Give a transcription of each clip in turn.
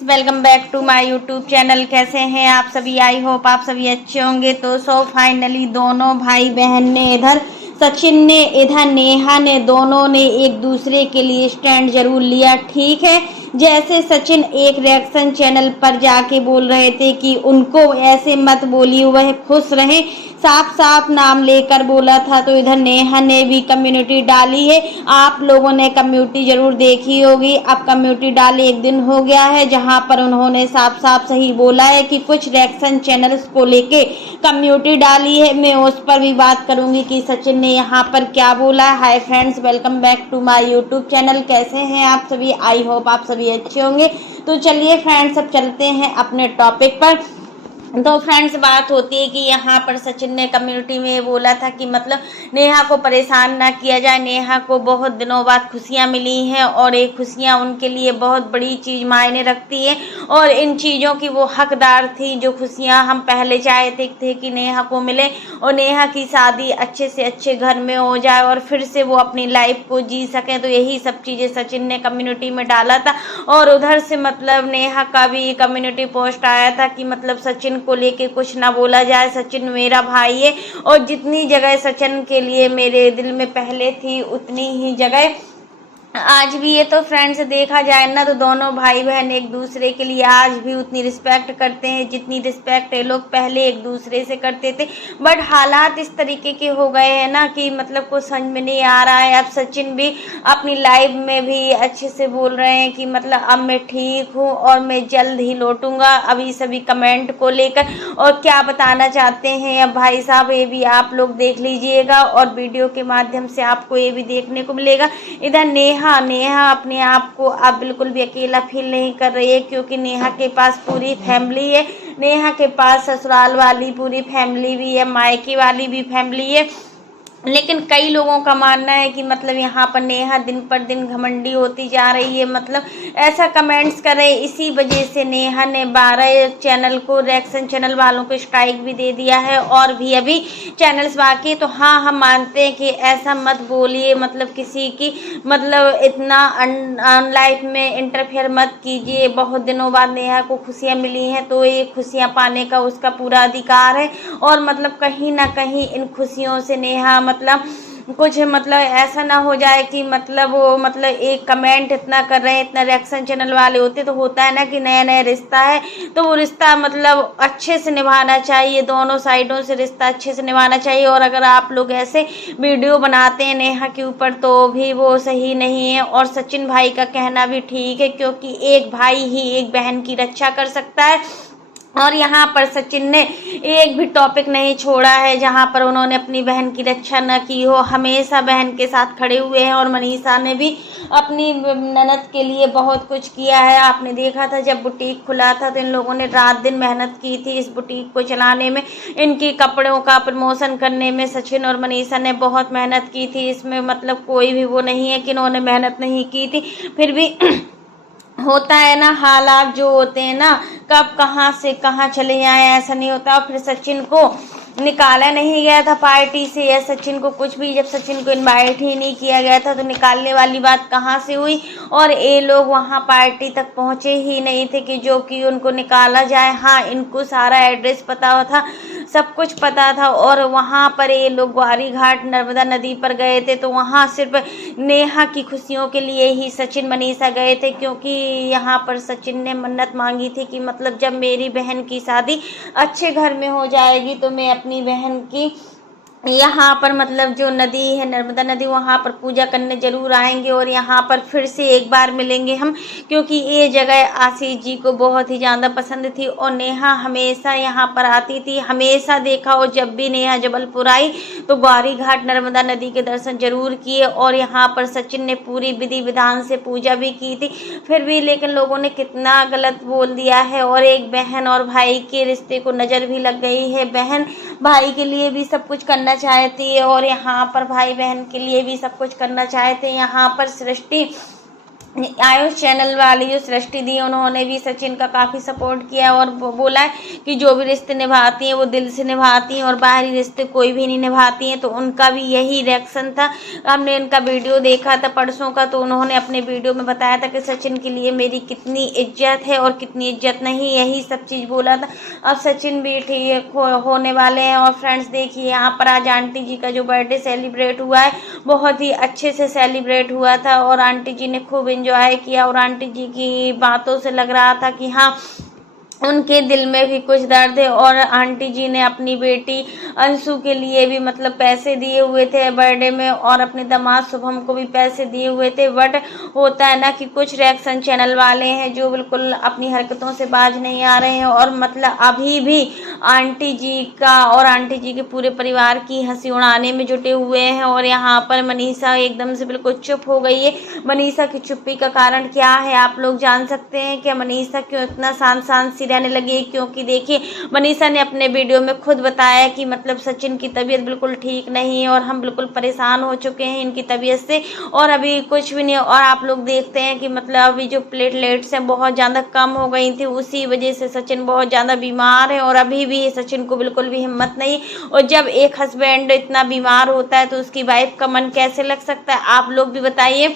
Welcome back to my YouTube channel. कैसे हैं आप सभी? आई होप आप सभी अच्छे होंगे। तो फाइनली दोनों भाई बहन ने इधर सचिन ने इधर नेहा ने दोनों ने एक दूसरे के लिए स्टैंड जरूर लिया। ठीक है, जैसे सचिन एक रिएक्शन चैनल पर जाके बोल रहे थे कि उनको ऐसे मत बोलिए, वह खुश रहे, साफ साफ नाम लेकर बोला था। तो इधर नेहा ने भी कम्युनिटी डाली है। आप लोगों ने कम्युनिटी जरूर देखी होगी। अब कम्युनिटी डाले एक दिन हो गया है, जहां पर उन्होंने साफ साफ सही बोला है कि कुछ रिएक्शन चैनल्स को लेके कम्युनिटी डाली है। मैं उस पर भी बात करूंगी कि सचिन ने यहाँ पर क्या बोला है। Hi friends, welcome back to my YouTube channel. कैसे हैं आप सभी? आई होप आप सभी अच्छे होंगे। तो चलिए फ्रेंड्स, अब चलते हैं अपने टॉपिक पर। तो फ्रेंड्स, बात होती है कि यहाँ पर सचिन ने कम्युनिटी में बोला था कि मतलब नेहा को परेशान ना किया जाए। नेहा को बहुत दिनों बाद खुशियाँ मिली हैं और ये खुशियाँ उनके लिए बहुत बड़ी चीज़ मायने रखती है और इन चीज़ों की वो हकदार थी। जो खुशियाँ हम पहले चाहते थे कि नेहा को मिले और नेहा की शादी अच्छे से अच्छे घर में हो जाए और फिर से वो अपनी लाइफ को जी सकें। तो यही सब चीज़ें सचिन ने कम्युनिटी में डाला था। और उधर से मतलब नेहा का भी कम्युनिटी पोस्ट आया था कि मतलब सचिन को लेके कुछ ना बोला जाए, सचिन मेरा भाई है और जितनी जगह सचिन के लिए मेरे दिल में पहले थी उतनी ही जगह आज भी है। तो फ्रेंड्स, देखा जाए ना तो दोनों भाई बहन एक दूसरे के लिए आज भी उतनी रिस्पेक्ट करते हैं जितनी रिस्पेक्ट ये लोग पहले एक दूसरे से करते थे। बट हालात इस तरीके के हो गए हैं ना कि मतलब कुछ समझ में नहीं आ रहा है। अब सचिन भी अपनी लाइफ में भी अच्छे से बोल रहे हैं कि मतलब अब मैं ठीक हूँ और मैं जल्द ही लौटूंगा। अभी सभी कमेंट को लेकर और क्या बताना चाहते हैं अब भाई साहब, ये भी आप लोग देख लीजिएगा और वीडियो के माध्यम से आपको ये भी देखने को मिलेगा। इधर नेहा अपने आप को अब बिल्कुल भी अकेला फील नहीं कर रही है, क्योंकि नेहा के पास पूरी फैमिली है। नेहा के पास ससुराल वाली पूरी फैमिली भी है, मायके वाली भी फैमिली है। लेकिन कई लोगों का मानना है कि मतलब यहाँ पर नेहा दिन पर दिन घमंडी होती जा रही है। मतलब ऐसा कमेंट्स कर रहे, इसी वजह से नेहा ने 12 चैनल को, रिएक्शन चैनल वालों को स्ट्राइक भी दे दिया है और भी अभी चैनल्स बाकी। तो हाँ, हम मानते हैं कि ऐसा मत बोलिए, मतलब किसी की मतलब इतना लाइफ में इंटरफेयर मत कीजिए। बहुत दिनों बाद नेहा को खुशियाँ मिली हैं तो ये खुशियाँ पाने का उसका पूरा अधिकार है और मतलब कहीं ना कहीं इन खुशियों से नेहा मतलब कुछ मतलब ऐसा ना हो जाए कि मतलब वो मतलब एक कमेंट इतना कर रहे हैं। इतना रिएक्शन चैनल वाले होते तो होता है ना कि नया नया रिश्ता है तो वो रिश्ता मतलब अच्छे से निभाना चाहिए, दोनों साइडों से रिश्ता अच्छे से निभाना चाहिए। और अगर आप लोग ऐसे वीडियो बनाते हैं नेहा के ऊपर तो भी वो सही नहीं है। और सचिन भाई का कहना भी ठीक है, क्योंकि एक भाई ही एक बहन की रक्षा कर सकता है। और यहाँ पर सचिन ने एक भी टॉपिक नहीं छोड़ा है जहाँ पर उन्होंने अपनी बहन की रक्षा न की हो। हमेशा बहन के साथ खड़े हुए हैं और मनीषा ने भी अपनी ननद के लिए बहुत कुछ किया है। आपने देखा था जब बुटीक खुला था तो इन लोगों ने रात दिन मेहनत की थी इस बुटीक को चलाने में, इनकी कपड़ों का प्रमोशन करने में सचिन और मनीषा ने बहुत मेहनत की थी। इसमें मतलब कोई भी वो नहीं है कि इन्होंने मेहनत नहीं की थी। फिर भी होता है ना, हालात जो होते हैं ना, कब कहाँ से कहाँ चले जाए ऐसा नहीं होता। और फिर सचिन को निकाला नहीं गया था पार्टी से या सचिन को कुछ भी, जब सचिन को इनवाइट ही नहीं किया गया था तो निकालने वाली बात कहाँ से हुई। और ये लोग वहाँ पार्टी तक पहुँचे ही नहीं थे कि जो कि उनको निकाला जाए। हाँ, इनको सारा एड्रेस पता था, सब कुछ पता था। और वहाँ पर ये लोग ग्वारी घाट नर्मदा नदी पर गए थे तो वहाँ सिर्फ नेहा की खुशियों के लिए ही सचिन मनीषा गए थे, क्योंकि यहाँ पर सचिन ने मन्नत मांगी थी कि मतलब जब मेरी बहन की शादी अच्छे घर में हो जाएगी तो मैं अपनी बहन की यहाँ पर मतलब जो नदी है नर्मदा नदी, वहाँ पर पूजा करने जरूर आएंगे और यहाँ पर फिर से एक बार मिलेंगे हम, क्योंकि ये जगह आशीष जी को बहुत ही ज़्यादा पसंद थी और नेहा हमेशा यहाँ पर आती थी। हमेशा देखा और जब भी नेहा जबलपुर आई तो ग्वारी घाट नर्मदा नदी के दर्शन जरूर किए और यहाँ पर सचिन ने पूरी विधि विधान से पूजा भी की थी। फिर भी लेकिन लोगों ने कितना गलत बोल दिया है और एक बहन और भाई के रिश्ते को नज़र भी लग गई है। बहन भाई के लिए भी सब कुछ करना चाहती है और यहाँ पर भाई बहन के लिए भी सब कुछ करना चाहते हैं। यहाँ पर सृष्टि आयुष चैनल वाली जो सृष्टि दी, उन्होंने भी सचिन का काफ़ी सपोर्ट किया और बोला है कि जो भी रिश्ते निभाती हैं वो दिल से निभाती हैं और बाहरी रिश्ते कोई भी नहीं निभाती हैं। तो उनका भी यही रिएक्शन था। हमने उनका वीडियो देखा था परसों का, तो उन्होंने अपने वीडियो में बताया था कि सचिन के लिए मेरी कितनी इज्जत है और कितनी इज्जत नहीं, यही सब चीज़ बोला था। अब सचिन भी ठीक होने वाले हैं। और फ्रेंड्स देखिए, यहाँ पर आज आंटी जी का जो बर्थडे सेलिब्रेट हुआ है, बहुत ही अच्छे से सेलिब्रेट हुआ था और आंटी जी ने खूब एंजॉय किया। और आंटी जी की बातों से लग रहा था कि हाँ, उनके दिल में भी कुछ दर्द है। और आंटी जी ने अपनी बेटी अंशु के लिए भी मतलब पैसे दिए हुए थे बर्थडे में, और अपने दामाद शुभम को भी पैसे दिए हुए थे। बट होता है ना कि कुछ रिएक्शन चैनल वाले हैं जो बिल्कुल अपनी हरकतों से बाज नहीं आ रहे हैं और मतलब अभी भी आंटी जी का और आंटी जी के पूरे परिवार की हंसी उड़ाने में जुटे हुए हैं। और यहाँ पर मनीषा एकदम से बिल्कुल चुप हो गई है। मनीषा की चुप्पी का कारण क्या है आप लोग जान सकते हैं कि मनीषा क्यों इतना शांत शांत सी रहने लगी? क्योंकि देखिए, मनीषा ने अपने वीडियो में खुद बताया कि मतलब सचिन की तबीयत बिल्कुल ठीक नहीं है और हम बिल्कुल परेशान हो चुके हैं इनकी तबीयत से, और अभी कुछ भी नहीं। और आप लोग देखते हैं कि मतलब अभी जो प्लेटलेट्स हैं बहुत ज़्यादा कम हो गई थी, उसी वजह से सचिन बहुत ज़्यादा बीमार है और अभी भी सचिन को बिल्कुल भी हिम्मत नहीं। और जब एक हस्बैंड इतना बीमार होता है तो उसकी वाइफ का मन कैसे लग सकता है, आप लोग भी बताइए।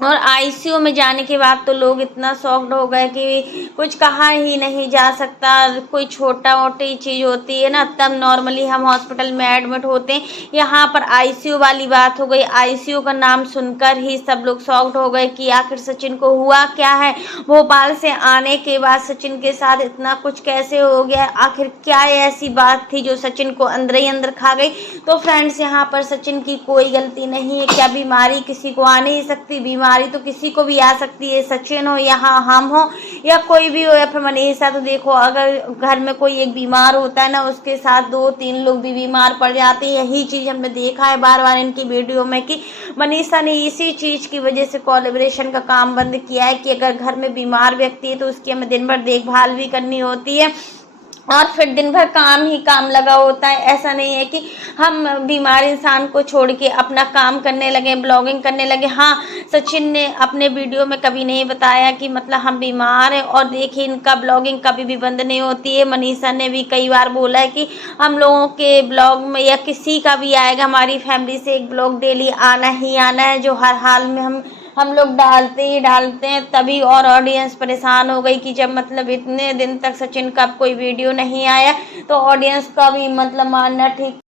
और आईसीयू में जाने के बाद तो लोग इतना शॉक्ड हो गए कि कुछ कहा ही नहीं जा सकता। कोई छोटा मोटी चीज़ होती है ना, तब नॉर्मली हम हॉस्पिटल में एडमिट होते हैं, यहाँ पर आईसीयू वाली बात हो गई। आईसीयू का नाम सुनकर ही सब लोग शॉक्ड हो गए कि आखिर सचिन को हुआ क्या है। भोपाल से आने के बाद सचिन के साथ इतना कुछ कैसे हो गया, आखिर क्या ऐसी बात थी जो सचिन को अंदर ही अंदर खा गई। तो फ्रेंड्स, यहाँ पर सचिन की कोई गलती नहीं है। क्या बीमारी किसी को आ नहीं सकती? बीमारी तो किसी को भी आ सकती है, सचिन हो या हम हो या कोई भी हो या फिर मनीषा। तो देखो, अगर घर में कोई एक बीमार होता है ना, उसके साथ 2-3 लोग भी बीमार पड़ जाते हैं। यही चीज़ हमने देखा है बार बार इनकी वीडियो में कि मनीषा ने इसी चीज़ की वजह से कोलैबोरेशन का काम बंद किया है कि अगर घर में बीमार व्यक्ति है तो उसकी हमें दिन भर देखभाल भी करनी होती है और फिर दिन भर काम ही काम लगा होता है। ऐसा नहीं है कि हम बीमार इंसान को छोड़ के अपना काम करने लगे, ब्लॉगिंग करने लगे। हाँ, सचिन ने अपने वीडियो में कभी नहीं बताया कि मतलब हम बीमार हैं, और देखिए इनका ब्लॉगिंग कभी भी बंद नहीं होती है। मनीषा ने भी कई बार बोला है कि हम लोगों के ब्लॉग में या किसी का भी आएगा, हमारी फैमिली से एक ब्लॉग डेली आना ही आना है, जो हर हाल में हम लोग डालते ही डालते हैं। तभी और ऑडियंस परेशान हो गई कि जब मतलब इतने दिन तक सचिन का कोई वीडियो नहीं आया तो ऑडियंस का भी मतलब मानना ठीक